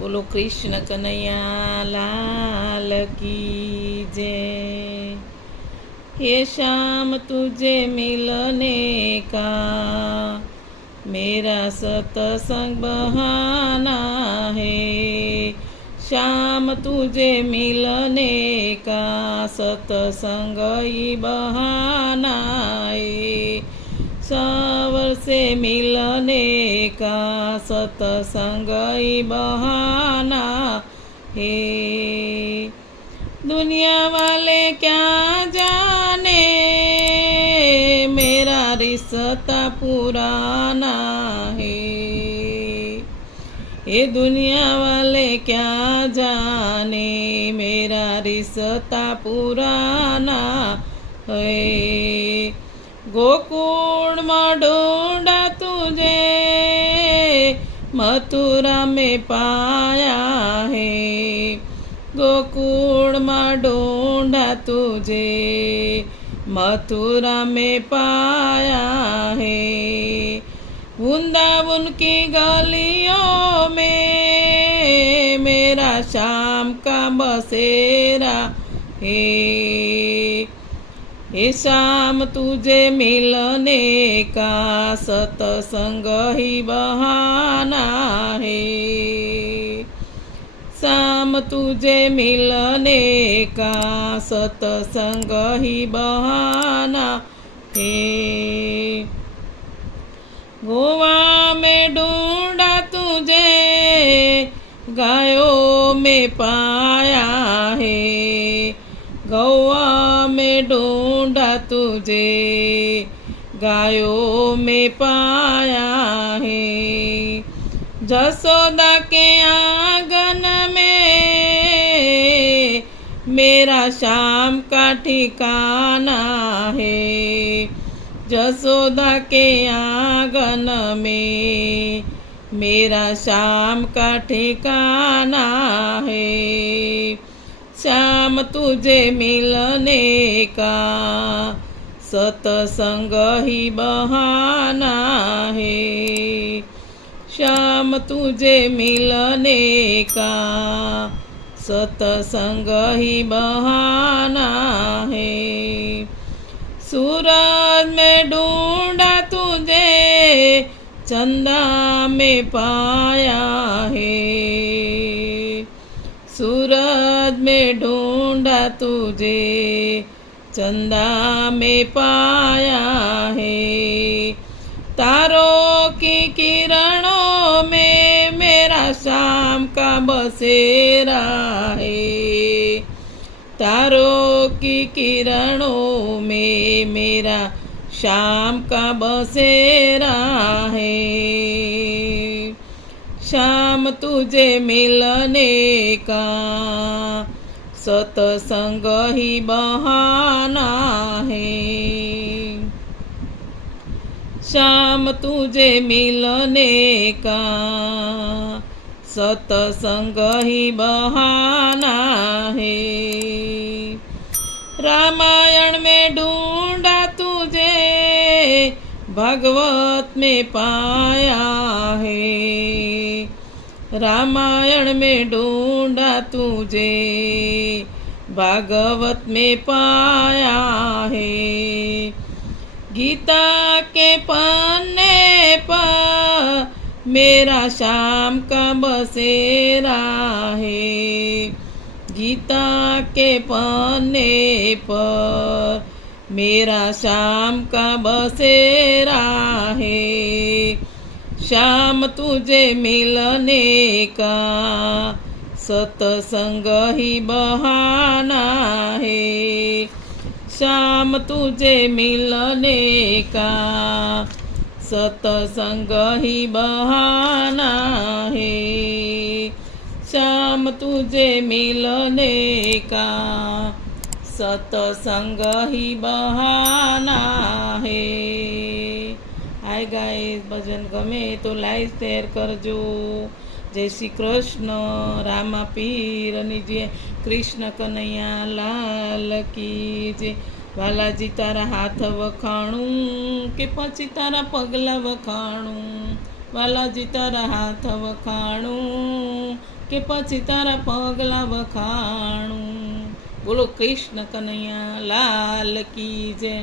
બોલો કૃષ્ણ કનૈયા લાલ કી જય हे शाम तुझे मिलने का मेरा सतसंग बहाना है शाम तुझे मिलने का सतसंग ही बहाना है सवर से मिलने का सतसंग बहाना है। दुनिया वाले क्या जाने? मेरा रिश्ता पुराना है। ये दुनिया वाले क्या जाने? मेरा रिश्ता पुराना है। गोकुल में ढूंढा तुझे मथुरा में पाया है गोकुल में तुझे मथुरा में पाया है वृंदावन की गलियों में मेरा शाम का बसेरा है. हे शाम तुझे मिलने का सतसंग ही बहाना है। श्याम, तुझे मिलने का सतसंग ही बहाना है। गोवा में ढूंढा तुझे, गायों में पाया है। गौवा ढूंढा तुझे, गायों में पाया है। जसोदा के आँगन में मेरा शाम का ठिकाना है। जसोदा के आँगन में मेरा शाम का ठिकाना है। शाम तुझे मिलने का। सतसंग ही बहाना है। श्याम तुझे मिलने का। सतसंग ही बहाना है। सूरज में ढूंढा तुझे, चंदा में पाया है। ढूंढा तुझे, चंदा में पाया है। तारों की किरणों में मेरा शाम का बसेरा है। तारों की किरणों में मेरा शाम का बसेरा है। शाम तुझे मिलने का सतसंग ही बहाना है। शाम तुझे मिलने का सतसंग ही बहाना है। रामायण में ढूंढा तुझे, भगवत में पाया है। रामायण में ढूंढा तुझे, भागवत में पाया है। गीता के पन्ने पर मेरा शाम का बसेरा है। गीता के पन्ने पर मेरा शाम का बसेरा है। शाम तुझे मिलने का सतसंग ही बहाना है। श्याम तुझे मिलने का सतसंग ही बहाना है। श्याम तुझे मिलने का सतसंग ही बहाना है। હાય ગાઈસ ભજન ગમે તો લાઈક શેર કરજો જય શ્રી કૃષ્ણ રામા પીર અને જે કૃષ્ણ કનૈયા લાલ કી જે વાલાજી તારા હાથ વખાણું કે પછી તારા પગલાં વખાણું વાલાજી તારા હાથ વખાણું કે પછી તારા પગલા વખાણું બોલો કૃષ્ણ કનૈયા લાલ કી જય